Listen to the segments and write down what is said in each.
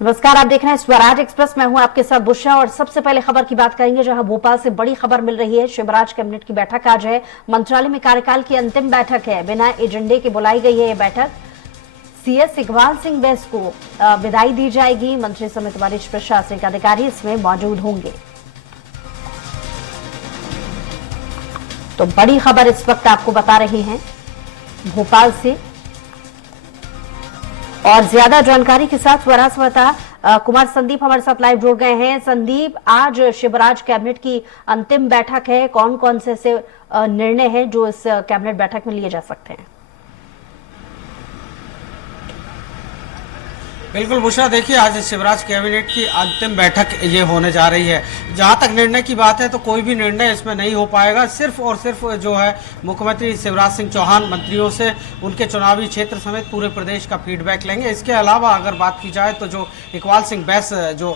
नमस्कार, आप देख रहे हैं स्वराज एक्सप्रेस। मैं हूं आपके साथ बुशरा और सबसे पहले खबर की बात करेंगे जहां भोपाल से बड़ी खबर मिल रही है। शिवराज कैबिनेट की बैठक आज है। मंत्रालय में कार्यकाल की अंतिम बैठक है। बिना एजेंडे के बुलाई गई है यह बैठक। सीएस इकबाल सिंह बैस को विदाई दी जाएगी। मंत्री समेत वरिष्ठ प्रशासनिक अधिकारी इसमें मौजूद होंगे। तो बड़ी खबर इस वक्त आपको बता रहे हैं भोपाल से। और ज्यादा जानकारी के साथ स्वराज संवाददाता कुमार संदीप हमारे साथ लाइव जुड़ गए हैं। संदीप, आज शिवराज कैबिनेट की अंतिम बैठक है। कौन कौन से ऐसे निर्णय हैं जो इस कैबिनेट बैठक में लिए जा सकते हैं? बिल्कुल बुशरा, देखिए आज शिवराज कैबिनेट की अंतिम बैठक ये होने जा रही है। जहां तक निर्णय की बात है तो कोई भी निर्णय इसमें नहीं हो पाएगा। सिर्फ और सिर्फ जो है मुख्यमंत्री शिवराज सिंह चौहान मंत्रियों से उनके चुनावी क्षेत्र समेत पूरे प्रदेश का फीडबैक लेंगे। इसके अलावा अगर बात की जाए तो जो इकबाल सिंह बैस जो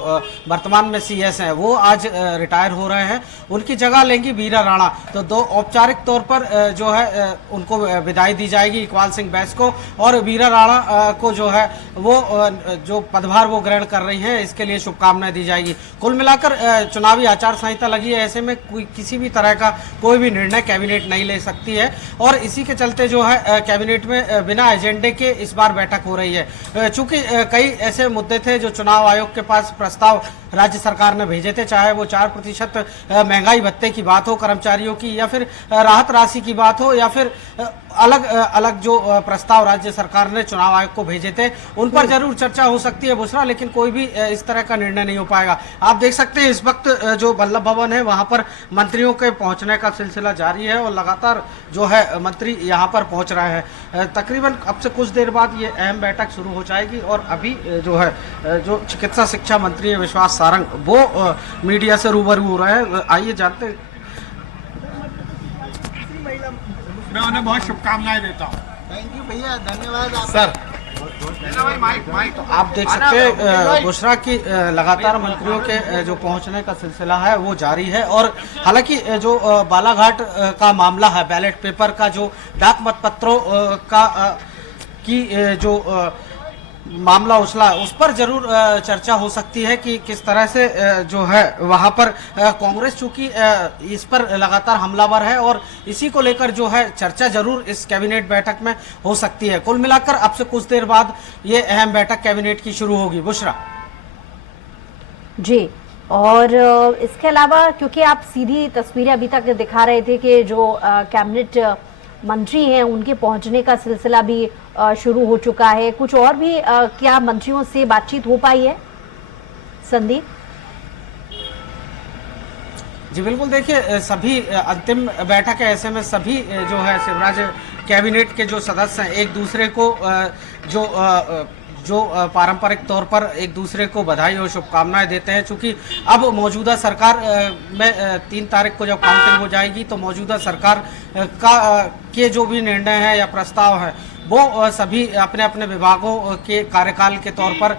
वर्तमान में सीएस हैं वो आज रिटायर हो रहे हैं, उनकी जगह लेंगी वीरा राणा। तो दो औपचारिक तौर पर जो है उनको विदाई दी जाएगी इकबाल सिंह बैस को, और वीरा राणा को जो है वो जो पदभार वो ग्रहण कर रही हैं इसके लिए शुभकामनाएं दी जाएगी। कुल मिलाकर चुनावी आचार संहिता लगी है, ऐसे में कोई किसी भी तरह का कोई भी निर्णय कैबिनेट नहीं ले सकती है। और इसी के चलते जो है कैबिनेट में बिना एजेंडे के इस बार बैठक हो रही है। चूंकि कई ऐसे मुद्दे थे जो चुनाव आयोग के पास प्रस्ताव राज्य सरकार ने भेजे थे, चाहे वो 4% महंगाई भत्ते की बात हो कर्मचारियों की, या फिर राहत राशि की बात हो, या फिर अलग अलग जो प्रस्ताव राज्य सरकार ने चुनाव आयोग को भेजे थे, उन पर जरूर चर्चा हो सकती है बुशरा, लेकिन कोई भी इस तरह का निर्णय नहीं हो पाएगा। आप देख सकते हैं इस वक्त जो वल्लभ भवन है वहां पर मंत्रियों के पहुंचने का सिलसिला जारी है और लगातार जो है मंत्री यहां पर पहुंच रहे हैं। तकरीबन अब से कुछ देर बाद ये अहम बैठक शुरू हो जाएगी और अभी जो है जो चिकित्सा शिक्षा मंत्री विश्वास सारंग वो मीडिया से रूबरू हो रहे हैं। आइए जानते हैं। मैं उन्हें बहुत शुभकामनाएं देता हूँ। थैंक यू भैया, धन्यवाद सर। तो आप देख सकते हैं बुशरा की लगातार मंत्रियों के जो पहुंचने का सिलसिला है वो जारी है। और हालांकि जो बालाघाट का मामला है, बैलेट पेपर का जो डाक मतपत्रों का की जो मामला उछला, उस पर जरूर चर्चा हो सकती है कि किस तरह से जो है वहां पर कांग्रेस चूंकि इस पर लगातार हमलावर है और इसी को लेकर जो है चर्चा जरूर इस कैबिनेट बैठक में हो सकती है। कुल मिलाकर अब से कुछ देर बाद ये अहम बैठक कैबिनेट की शुरू होगी बुशरा जी। और इसके अलावा क्योंकि आप सीधी तस्वीरें अभी तक दिखा रहे थे कि जो कैबिनेट मंत्री हैं उनके पहुंचने का सिलसिला भी शुरू हो चुका है, कुछ और भी क्या मंत्रियों से बातचीत हो पाई है संदीप? जी बिल्कुल, देखिए सभी अंतिम बैठक है, ऐसे में सभी जो है शिवराज कैबिनेट के जो सदस्य हैं एक दूसरे को जो पारंपरिक तौर पर एक दूसरे को बधाई और शुभकामनाएं देते हैं। चूंकि अब मौजूदा सरकार में 3 तारीख को जब काउंटिंग हो जाएगी तो मौजूदा सरकार का के जो भी निर्णय है या प्रस्ताव है वो सभी अपने अपने विभागों के कार्यकाल के तौर पर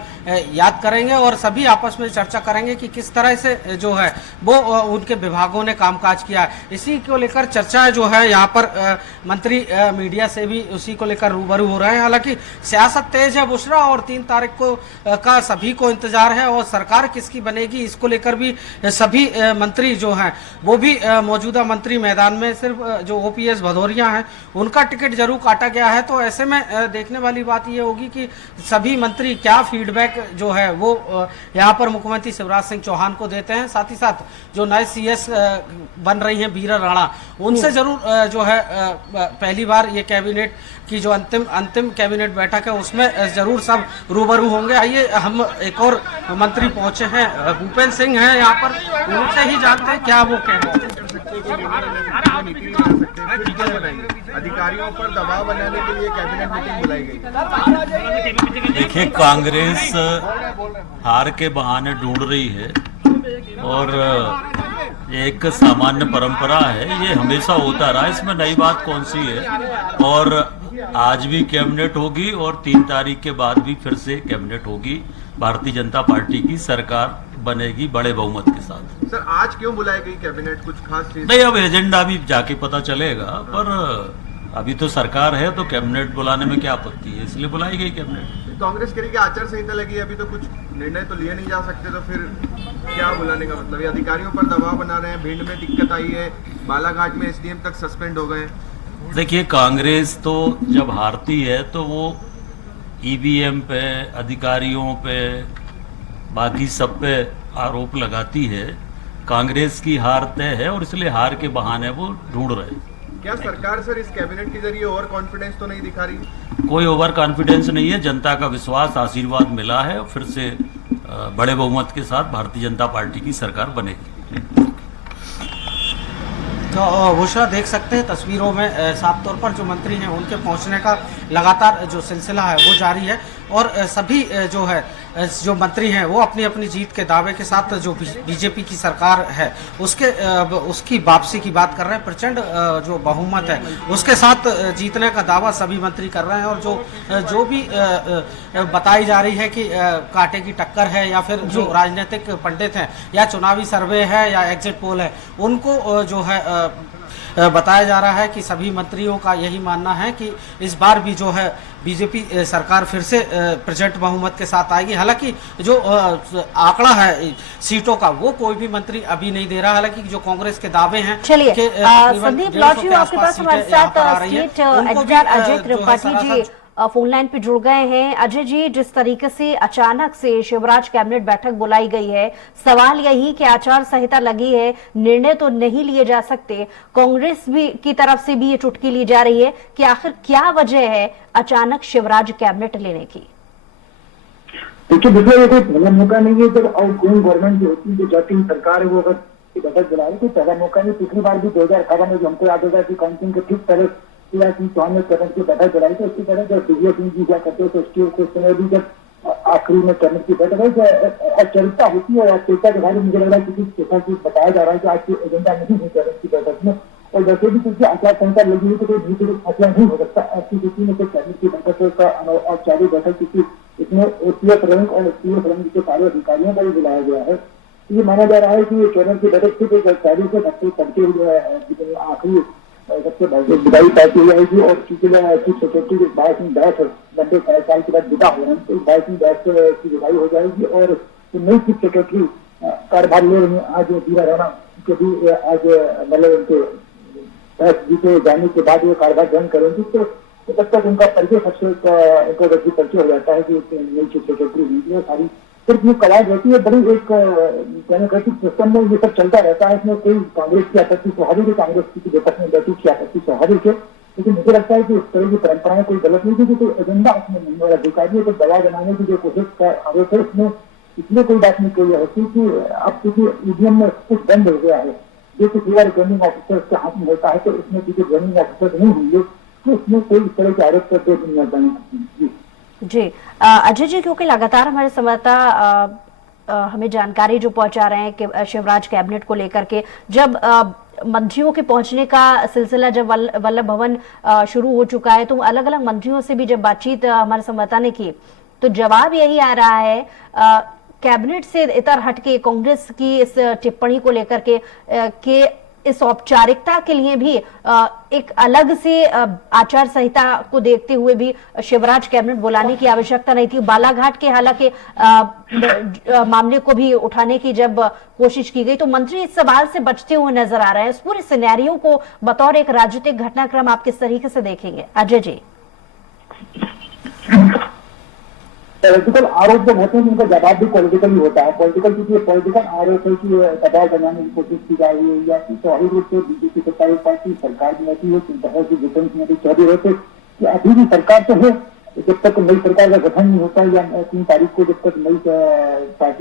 याद करेंगे और सभी आपस में चर्चा करेंगे कि किस तरह से जो है वो उनके विभागों ने कामकाज किया है। इसी को लेकर चर्चा जो है यहाँ पर मंत्री मीडिया से भी उसी को लेकर रूबरू हो रहे हैं। हालांकि सियासत तेज है बुशरा और 3 तारीख को का सभी को इंतजार है और सरकार किसकी बनेगी इसको लेकर भी सभी मंत्री जो हैं वो भी मौजूदा मंत्री मैदान में, सिर्फ जो ओपीएस भदौरिया हैं उनका टिकट जरूर काटा गया है। तो ऐसे में देखने वाली बात ये होगी कि सभी मंत्री क्या फीडबैक जो है वो यहाँ पर मुख्यमंत्री शिवराज सिंह चौहान को देते हैं। साथ ही साथ जो नए सीएस बन रही हैं वीरा राणा, उनसे जरूर जो है पहली बार ये कैबिनेट की जो अंतिम कैबिनेट बैठक है उसमें जरूर सब रूबरू होंगे। आइए हम एक और मंत्री पहुंचे हैं, भूपेंद्र सिंह हैं यहाँ पर, उनसे ही जानते हैं क्या वो कह रहे हैं। अधिकारियों पर दबाव बनाने के लिए कैबिनेट मीटिंग बुलाई गई। देखिए, कांग्रेस हार के बहाने ढूंढ रही है और एक सामान्य परंपरा है, ये हमेशा होता रहा, इसमें नई बात कौन सी है। और आज भी कैबिनेट होगी और 3 तारीख के बाद भी फिर से कैबिनेट होगी। भारतीय जनता पार्टी की सरकार बनेगी बड़े बहुमत के साथ। सर, आज क्यों बुलाई गई कैबिनेट, कुछ खास चीज? नहीं, अब एजेंडा भी जाके पता चलेगा, पर अभी तो सरकार है तो कैबिनेट बुलाने में क्या आपत्ति है, इसलिए बुलाई गई कैबिनेट। कांग्रेस कह रही कि आचार संहिता लगी है, अभी तो कुछ निर्णय तो लिए नहीं जा सकते, तो फिर क्या बुलाने का मतलब है? अधिकारियों पर दबाव बना रहे हैं, भिंड में दिक्कत आई है, बालाघाट में एसडीएम तक सस्पेंड हो गए। देखिए, कांग्रेस तो जब हारती है तो वो ईवीएम पे, अधिकारियों पे, बाकी सब पे आरोप लगाती है। कांग्रेस की हार तय है और इसलिए हार के बहाने वो ढूंढ रहे हैं। क्या सरकार सर इस कैबिनेट के जरिए ओवर कॉन्फिडेंस तो नहीं दिखा रही? कोई ओवर कॉन्फिडेंस नहीं है। जनता का विश्वास, आशीर्वाद मिला है और फिर से बड़े बहुमत के साथ भारतीय जनता पार्टी की सरकार बनेगी। तो बुशरा देख सकते हैं तस्वीरों में साफ तौर पर जो मंत्री हैं उनके पहुंचने का लगातार जो सिलसिला है वो जारी है और सभी जो है जो मंत्री हैं वो अपनी अपनी जीत के दावे के साथ जो बीजेपी की सरकार है उसकी वापसी की बात कर रहे हैं। प्रचंड जो बहुमत है उसके साथ जीतने का दावा सभी मंत्री कर रहे हैं और जो भी बताई जा रही है कि कांटे की टक्कर है या फिर जो राजनीतिक पंडित हैं या चुनावी सर्वे है या एग्जिट पोल है उनको जो है बताया जा रहा है कि सभी मंत्रियों का यही मानना है कि इस बार भी जो है बीजेपी सरकार फिर से प्रचंड बहुमत के साथ आएगी। हालांकि जो आंकड़ा है सीटों का वो कोई भी मंत्री अभी नहीं दे रहा, हालांकि जो कांग्रेस के दावे हैं। चलिए संदीप लॉजी आपके पास हमारे साथ state editor Ajay Tripathi ji phone line पे जुड़ गए हैं। अजय जी, जिस तरीके से अचानक से शिवराज कैबिनेट बैठक बुलाई गई है, सवाल यही कि आचार संहिता लगी है, निर्णय तो नहीं लिए जा सकते। कांग्रेस भी की तरफ से भी ये चुटकी ली जा रही है कि आखिर क्या वजह है अचानक शिवराज कैबिनेट लेने की? देखिए ये कोई पहला मौका नहीं है जब आउटगोइंग गवर्नमेंट जो होती है, जो जाती सरकार है, वो अगर बैठक बुलाए तो पहला मौका नहीं। पिछली बार भी 2018 में जो हमको याद होगा कि काउंसिल के ठीक तरह शिवराज सिंह चौहान ने कैबिनेट की बैठक बुलाई थी। उसकी तरह जब दिव्या सिंह जी क्या करते थे उसके समय भी जब आखिरी में कैबिनेट की बैठक है औपचारिकता होती है। औपचारिकता के बारे में मुझे लग रहा है कि बताया जा रहा है कि आज की एजेंडा नहीं है कैबिनेट की बैठक में। और वैसे भी क्योंकि आचार संहिता लगी हुई तो कोई दूसरे फैसला नहीं हो सकता ऐसी स्थिति में। तो कैबिनेट की बैठक का औपचारिक बैठक क्योंकि इसमें ओपीएस रैंक और एसपीएस रैंक के सारे अधिकारियों को भी बुलाया गया है। ये माना जा रहा है कि कैबिनेट की बैठक सिर्फ एक अधिकारी से सबसे करके हुए आखिरी सबसे विदाई तय की जाएगी। और चूंकि चीफ सेक्रेटरी बाबा सिंह बैस लंबे कार्यकाल के बाद विदा हो रहे हैं तो बाबा सिंह बैस की विदाई हो जाएगी और नई चीफ सेक्रेटरी कार्यभार ले रही है आज दीरा राणा के भी आज मतलब उनके बैस जीते जाने के बाद वो कार्यभार ग्रहण करेंगी। तो जब तक उनका परिचय सबसे उनका व्यक्ति परिचय हो जाता है कि नई चीफ सेक्रेटरी हुई है सारी सिर्फ ये कवायद रहती है। बड़ी एक डेमोक्रेटिक सिस्टम में ये सब चलता रहता है। इसमें कोई कांग्रेस की आपत्ति स्वाभाविक है, कांग्रेस की बैठक में बैठक की आपत्ति स्वाभाविक है, लेकिन मुझे लगता है कि इस तरह की परंपराएं कोई गलत नहीं थी, कोई एजेंडा उसमें नहीं हो रहा। अधिकारियों को दबाव बनाने की जो कोशिश का आरोप है उसमें इसलिए कोई बात नहीं कोई होती कि अब क्योंकि ईवीएम में कुछ बंद हो गया है जो कि पूरा रिटर्निंग ऑफिसर के हाथ में होता है। तो इसमें क्योंकि रिटर्निंग ऑफिसर नहीं हुई है तो इसमें कोई इस तरह के आरोप करते नहीं जाने जी। अजय जी, क्योंकि लगातार हमारे संवाददाता हमें जानकारी जो पहुंचा रहे हैं कि शिवराज कैबिनेट को लेकर के जब मंत्रियों के पहुंचने का सिलसिला जब वल्लभ भवन शुरू हो चुका है तो अलग अलग मंत्रियों से भी जब बातचीत हमारे संवाददाता ने की तो जवाब यही आ रहा है कैबिनेट से इतर हटके कांग्रेस की इस टिप्पणी को लेकर के इस औपचारिकता के लिए भी एक अलग से आचार संहिता को देखते हुए भी शिवराज कैबिनेट बुलाने की आवश्यकता नहीं थी। बालाघाट के हालांकि मामले को भी उठाने की जब कोशिश की गई तो मंत्री इस सवाल से बचते हुए नजर आ रहे हैं। इस पूरे सिनेरियो को बतौर एक राजनीतिक घटनाक्रम आप किस तरीके से देखेंगे अजय जी? पॉलिटिकल आरोप जब होते हैं उनका जवाब भी पॉलिटिकल ही होता है। पॉलिटिकल क्योंकि पॉलिटिकल आरोप है कि दबाव बनाने की कोशिश की जा रही है या स्वाभाविक रूप से बीजेपी सरकारी पार्टी सरकार में रहती है बहुत सी डिफेंस में भी चौधरी रहते कि अभी भी सरकार तो है जब तक नई सरकार का गठन नहीं होता या 3 तारीख को जब तक नई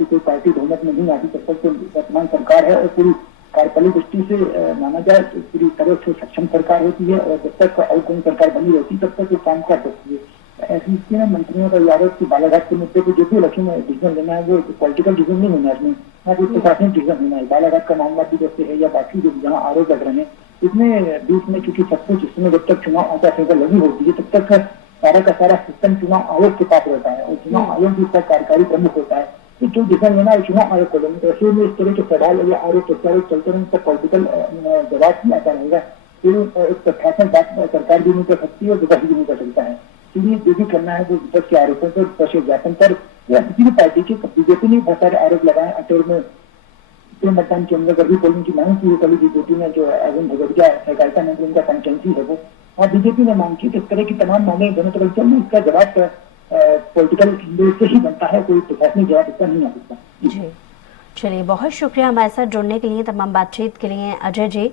कोई पार्टी बहुमत में नहीं आती तब तक वर्तमान सरकार है और पूरी कार्यपालिक दृष्टि से माना जाए तो पूरी तरह से सक्षम सरकार होती है और जब तक आउटगोइंग सरकार बनी रहती है तब तक वो काम कर सकती है। ऐसी स्थिति में मंत्रियों का आरोप की बालाघाट के मुद्दे को जो भी इलेक्शन में डिसीजन लेना है वो पॉलिटिकल डिसीजन नहीं होना है, इसमें ना कोई प्रशासनिक डिसीजन होना है। बालाघाट का मामला भी जैसे है या बाकी जो जहाँ आरोप लग रहे हैं इसमें बीच में क्योंकि सब कुछ इसमें जब तक चुनाव आचार संहिता लगी होती है तब तक सारा का सारा सिस्टम चुनाव आयोग के पास रहता है और चुनाव आयोग भी इसका कार्यकारी प्रमुख होता है। तो जो डिसीजन लेना है चुनाव आयोग को लेना। तो ऐसे में इस तरह के सवाल या आरोप प्रत्यारोप चलते रहेंगे तो पॉलिटिकल जवाब भी आता रहेगा। फिर एक प्रशासन बात सरकार भी नहीं कर सकती है और विपक्ष भी नहीं कर सकता है। इसलिए जो भी करना है वो विपक्ष के आरोपों पर, विपक्ष के ज्ञापन पर या किसी भी पार्टी के, बीजेपी ने बहुत सारे आरोप लगाए। अटेर में मतदान केंद्र गर्भी पोलिंग की मांग की, कभी बीजेपी ने जो अरविंद भगोरिया सहकारिता मंत्री उनका कंस्टेंसी है वो, और बीजेपी ने मांग की। इस तरह की तमाम मांगे दोनों तरफ से, इसका जवाब पॉलिटिकल इंडोर से ही बनता है, कोई प्रशासनिक जवाब इसका नहीं आ सकता। जी चलिए, बहुत शुक्रिया हमारे साथ जुड़ने के लिए, तमाम बातचीत के लिए अजय जी।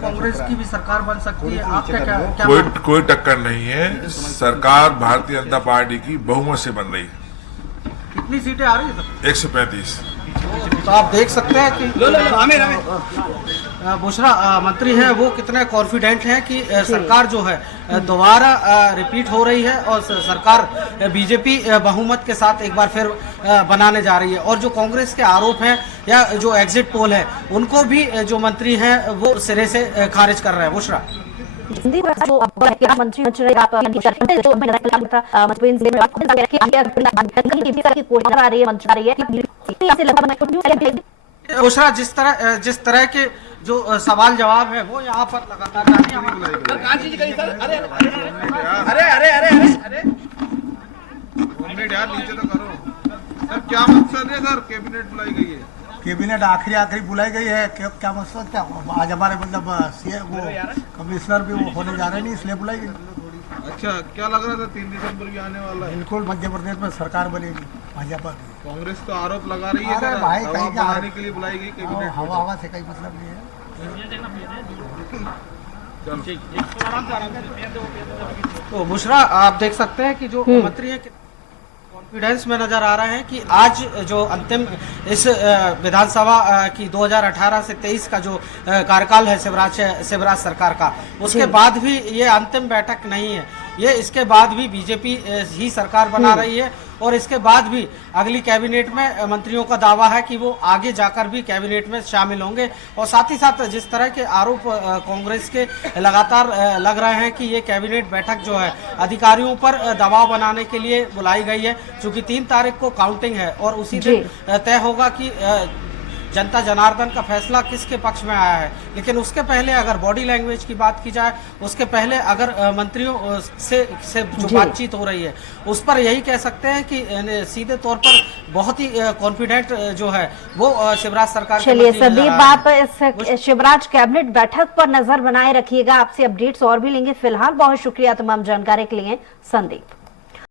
कांग्रेस की भी सरकार बन सकती है, आपका क्या कोई टक्कर नहीं है। सरकार भारतीय जनता पार्टी की बहुमत से बन रही है। कितनी सीटें आ रही है? 135। तो आप देख सकते हैं कि बुशरा मंत्री हैं वो कितने कॉन्फिडेंट हैं कि सरकार जो है दोबारा रिपीट हो रही है और सरकार बीजेपी बहुमत के साथ एक बार फिर बनाने जा रही है। और जो कांग्रेस के आरोप हैं या जो एग्जिट पोल है उनको भी जो मंत्री हैं वो सिरे से खारिज कर रहे हैं। बुशरा मंत्री बुशरा जिस तरह के जो सवाल जवाब है वो यहाँ पर लगातार यार नीचे तो करो सर, क्या मकसद है सर? कैबिनेट बुलाई गई है, कैबिनेट आखिरी बुलाई गई है। क्या मकसद क्या? आज हमारे मतलब वो कमिश्नर भी वो होने जा रहे नहीं, इसलिए बुलाई गई। अच्छा, क्या लग रहा था 3 दिसंबर भी आने वाला है? बिल्कुल मध्य प्रदेश में सरकार बनेगी भाजपा की। कांग्रेस तो आरोप लगा रही है अरे सर, भाई, दबाव कहीं का बनाने के लिए बुलाई गई कैबिनेट। हवा से कहीं मतलब नहीं है। तो बुशरा आप देख सकते हैं कि जो मंत्री है कॉन्फिडेंस में नजर आ रहे हैं कि आज जो अंतिम इस विधानसभा की 2018 से 23 का जो कार्यकाल है शिवराज सरकार का, उसके बाद भी ये अंतिम बैठक नहीं है। ये इसके बाद भी बीजेपी ही सरकार बना रही है और इसके बाद भी अगली कैबिनेट में मंत्रियों का दावा है कि वो आगे जाकर भी कैबिनेट में शामिल होंगे। और साथ ही साथ जिस तरह के आरोप कांग्रेस के लगातार लग रहे हैं कि ये कैबिनेट बैठक जो है अधिकारियों पर दबाव बनाने के लिए बुलाई गई है, क्योंकि 3 तारीख को काउंटिंग है और उसी दिन तय होगा कि जनता जनार्दन का फैसला किसके पक्ष में आया है। लेकिन उसके पहले अगर बॉडी लैंग्वेज की बात की जाए, उसके पहले अगर मंत्रियों से जो बातचीत हो रही है उस पर यही कह सकते हैं कि सीधे तौर पर बहुत ही कॉन्फिडेंट जो है वो शिवराज सरकार। चलिए संदीप, आप इस शिवराज कैबिनेट बैठक पर नजर बनाए रखिएगा, आपसे अपडेट्स और भी लेंगे। फिलहाल बहुत शुक्रिया तमाम जानकारी के लिए संदीप।